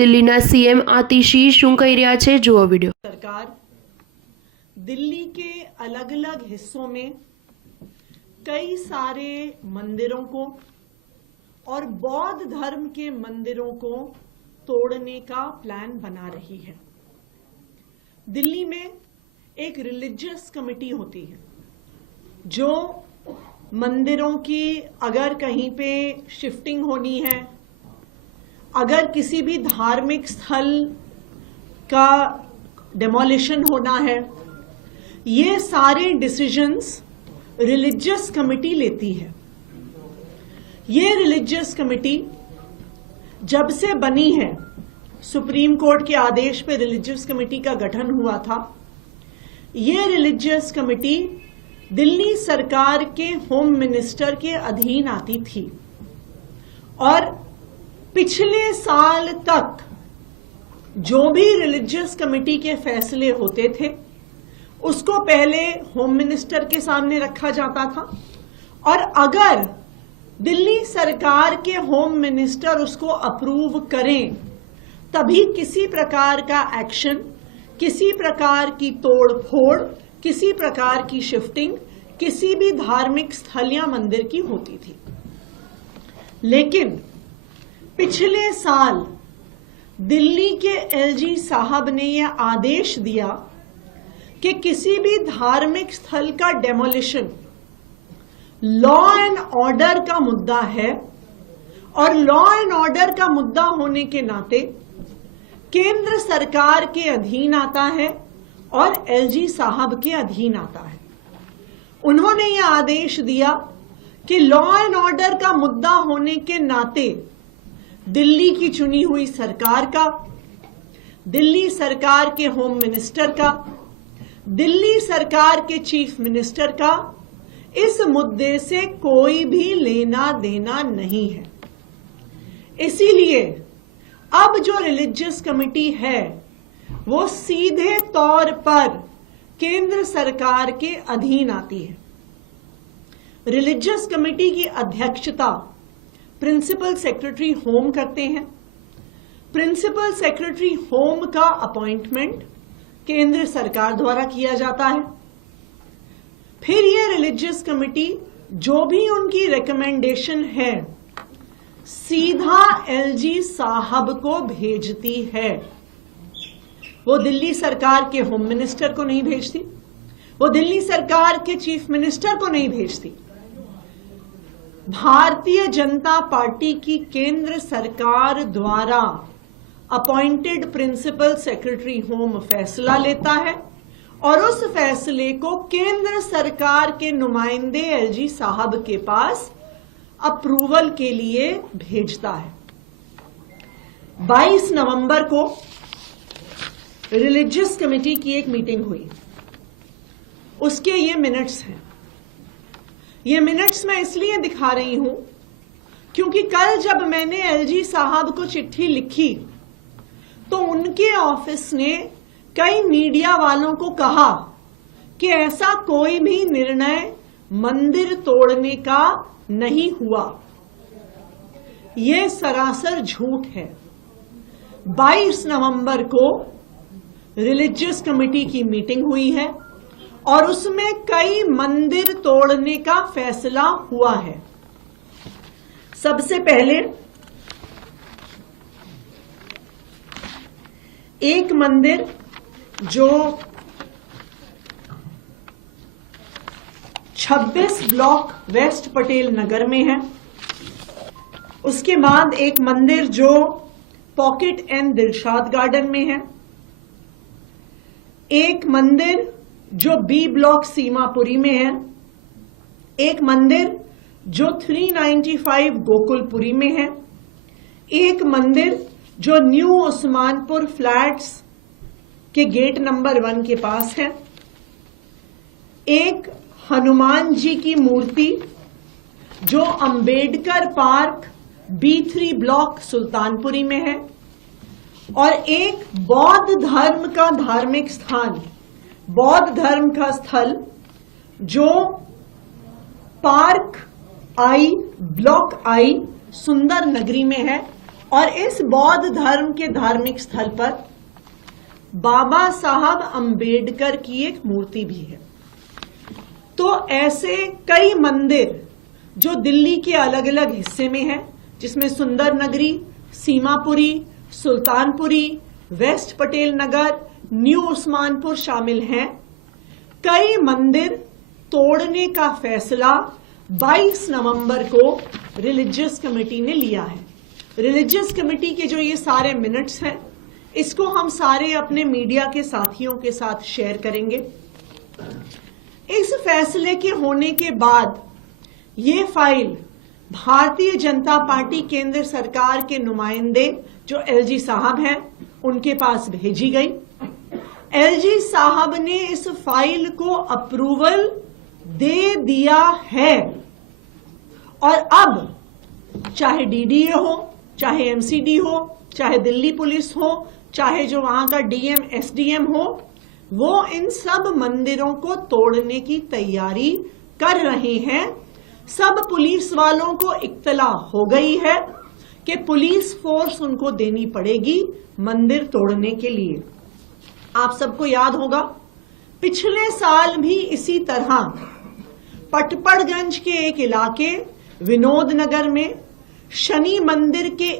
દિલ્હીના સીએમ આતિશી શું કહી રહ્યા છે જુઓ વિડિયો। सरकार दिल्ली के अलग अलग हिस्सों में कई सारे मंदिरों को और बौद्ध धर्म के मंदिरों को तोड़ने का प्लान बना रही है। दिल्ली में एक रिलीजियस कमेटी होती है जो मंदिरों की अगर कहीं पे शिफ्टिंग होनी है, अगर किसी भी धार्मिक स्थल का डेमोलिशन होना है, ये सारे डिसीजंस रिलीजियस कमेटी लेती है। ये रिलीजियस कमेटी जब से बनी है, सुप्रीम कोर्ट के आदेश पे रिलीजियस कमेटी का गठन हुआ था। ये रिलीजियस कमेटी दिल्ली सरकार के होम मिनिस्टर के अधीन आती थी और पिछले साल तक जो भी रिलीजियस कमेटी के फैसले होते थे उसको पहले होम मिनिस्टर के सामने रखा जाता था और अगर दिल्ली सरकार के होम मिनिस्टर उसको अप्रूव करें तभी किसी प्रकार का एक्शन, किसी प्रकार की तोड़-फोड़, किसी प्रकार की शिफ्टिंग किसी भी धार्मिक स्थल या मंदिर की होती थी। लेकिन पिछले साल दिल्ली के एलजी साहब ने यह आदेश दिया कि किसी भी धार्मिक स्थल का डेमोलिशन लॉ एंड ऑर्डर का मुद्दा है और लॉ एंड ऑर्डर का मुद्दा होने के नाते केंद्र सरकार के अधीन आता है और एलजी साहब के अधीन आता है। उन्होंने यह आदेश दिया कि लॉ एंड ऑर्डर का मुद्दा होने के नाते दिल्ली की चुनी हुई सरकार का, दिल्ली सरकार के होम मिनिस्टर का, दिल्ली सरकार के चीफ मिनिस्टर का इस मुद्दे से कोई भी लेना देना नहीं है। इसीलिए अब जो रिलीजियस कमेटी है वो सीधे तौर पर केंद्र सरकार के अधीन आती है। रिलीजियस कमेटी की अध्यक्षता प्रिंसिपल सेक्रेटरी होम करते हैं। प्रिंसिपल सेक्रेटरी होम का अपॉइंटमेंट केंद्र सरकार द्वारा किया जाता है। फिर ये रिलीजियस कमेटी जो भी उनकी रिकमेंडेशन है सीधा एलजी साहब को भेजती है। वो दिल्ली सरकार के होम मिनिस्टर को नहीं भेजती, वो दिल्ली सरकार के चीफ मिनिस्टर को नहीं भेजती। भारतीय जनता पार्टी की केंद्र सरकार द्वारा अपॉइंटेड प्रिंसिपल सेक्रेटरी होम फैसला लेता है और उस फैसले को केंद्र सरकार के नुमाइंदे एलजी साहब के पास अप्रूवल के लिए भेजता है। 22 नवंबर को रिलीजियस कमेटी की एक मीटिंग हुई, उसके ये मिनट्स हैं। ये मिनट्स मैं इसलिए दिखा रही हूं क्योंकि कल जब मैंने एलजी साहब को चिट्ठी लिखी तो उनके ऑफिस ने कई मीडिया वालों को कहा कि ऐसा कोई भी निर्णय मंदिर तोड़ने का नहीं हुआ। यह सरासर झूठ है। 22 नवंबर को रिलीजियस कमेटी की मीटिंग हुई है और उसमें कई मंदिर तोड़ने का फैसला हुआ है। सबसे पहले एक मंदिर जो 26 ब्लॉक वेस्ट पटेल नगर में है, उसके बाद एक मंदिर जो पॉकेट एंड दिलशाद गार्डन में है, एक मंदिर जो बी ब्लॉक सीमापुरी में है, एक मंदिर जो 395 गोकुलपुरी में है, एक मंदिर जो न्यू उस्मानपुर फ्लैट्स के गेट नंबर 1 के पास है, एक हनुमान जी की मूर्ति जो Ambedkar park B3 block Sultanpuri में है और एक बौद्ध धर्म का धार्मिक स्थान, बौद्ध धर्म का स्थल जो पार्क आई ब्लॉक आई सुंदर नगरी में है, और इस बौद्ध धर्म के धार्मिक स्थल पर बाबा साहब अंबेडकर की एक मूर्ति भी है। तो ऐसे कई मंदिर जो दिल्ली के अलग अलग हिस्से में हैं, जिसमें सुंदर नगरी, सीमापुरी, सुल्तानपुरी, वेस्ट पटेल नगर, न्यू उस्मानपुर शामिल हैं, कई मंदिर तोड़ने का फैसला 22 नवंबर को रिलीजियस कमेटी ने लिया है। रिलीजियस कमेटी के जो ये सारे मिनट्स हैं, इसको हम सारे अपने मीडिया के साथियों के साथ शेयर करेंगे। इस फैसले के होने के बाद ये फाइल भारतीय जनता पार्टी केंद्र सरकार के नुमाइंदे जो एलजी साहब हैं, उनके पास भेजी गई। एलजी साहब ने इस फाइल को अप्रूवल दे दिया है और अब चाहे डीडीए हो, चाहे एमसीडी हो, चाहे दिल्ली पुलिस हो, चाहे जो वहां का डीएम एसडीएम हो, वो इन सब मंदिरों को तोड़ने की तैयारी कर रहे हैं। सब पुलिस वालों को इत्तला हो गई है कि पुलिस फोर्स उनको देनी पड़ेगी मंदिर तोड़ने के लिए। आप सबको याद होगा, पिछले साल भी इसी तरह पटपड़गंज के एक इलाके विनोद नगर में शनि मंदिर के